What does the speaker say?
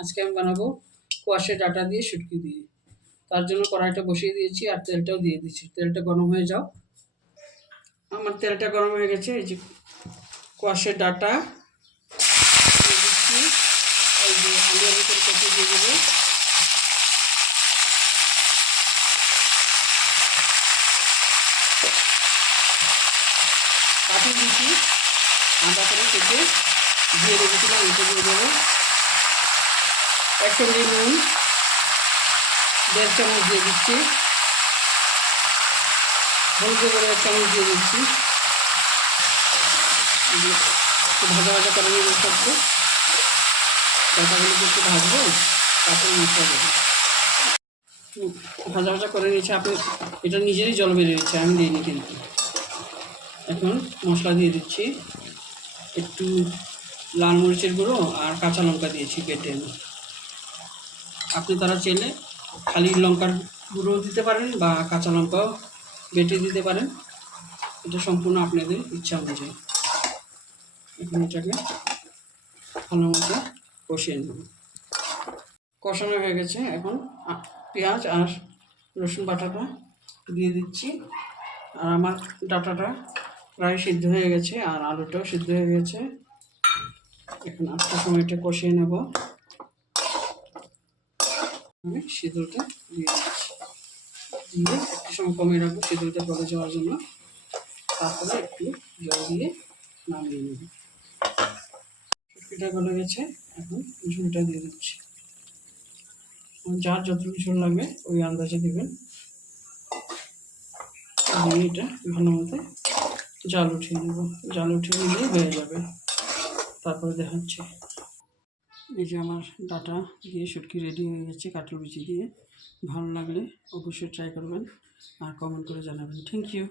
আজকে আমি বানাবো কোয়াশের ডাঁটা দিয়ে শুটকি দিয়ে। তার জন্য কড়াইটা বসিয়ে দিয়েছি আর তেলটাও দিয়ে দিচ্ছি। তেলটা গরম হয়ে যাও। আমার তেলটা গরম হয়ে গেছে। এই যে কোয়াশের ডাঁটা দিয়ে দিচ্ছি, এই যে আলু ভিতরে কেটে দিয়ে দেবো, কাঠি দিচ্ছি, আদা করে কেটে দিয়ে রেখেছিলাম, এটা দিয়ে দেবো। 1 চামচ নুন, 1.5 চামচ দিয়ে দিচ্ছি, হলুদ করে 1 চামচ দিয়ে দিচ্ছি। ভাজা ভাজা করে নেব সবকে, ডাঁটাগুলো একটু ভাজবো, তারপরে মশলা দেবো। ভাজা ভাজা করে নিয়েছি। আপনি এটা নিজেরই জল বেরিয়েছে, আমি দিইনি কিন্তু। এখন মশলা দিয়ে দিচ্ছি, একটু লাল মরিচের গুঁড়ো আর কাঁচা লঙ্কা দিয়েছি কেটে। আপনি তারা চাইলে খালি লঙ্কার গুঁড়ো দিতে পারেন বা কাঁচা লঙ্কাও বেটে দিতে পারেন, এটা সম্পূর্ণ আপনাদের ইচ্ছা অনুযায়ী। এখন এটাকে ভালো মতো কষিয়ে নেব। কষানো হয়ে গেছে। এখন পেঁয়াজ আর রসুন বাটাটা দিয়ে দিচ্ছি। আর আমার ডাঁটাটা প্রায় সিদ্ধ হয়ে গেছে আর আলুটাও সিদ্ধ হয়ে গেছে। এখন আস্তে সময়টা কষিয়ে নেব। আমি সিঁদুরটা দিয়ে দিচ্ছি, দিয়ে একটু সময় কমিয়ে রাখবো সিঁদুরটা গলে যাওয়ার জন্য। তারপরে একটু জল দিয়ে নামিয়ে নেব। শুটকিটা গলে গেছে, এখন ঝোলটা দিয়ে দিচ্ছি। যার যতটুকু ঝোল লাগবে ওই আন্দাজে দেবেন। দিয়ে এটা ভালো মতো জাল উঠিয়ে নেব। জাল উঠিয়ে নিলেই হয়ে যাবে। তারপরে দেখাচ্ছি। এই যে আমার ডাঁটা দিয়ে শুটকি রেডি হয়ে গেছে কাঁঠাল বিচি দিয়ে। ভালো লাগলে অবশ্যই ট্রাই করবেন আর কমেন্ট করে জানাবেন। Thank you.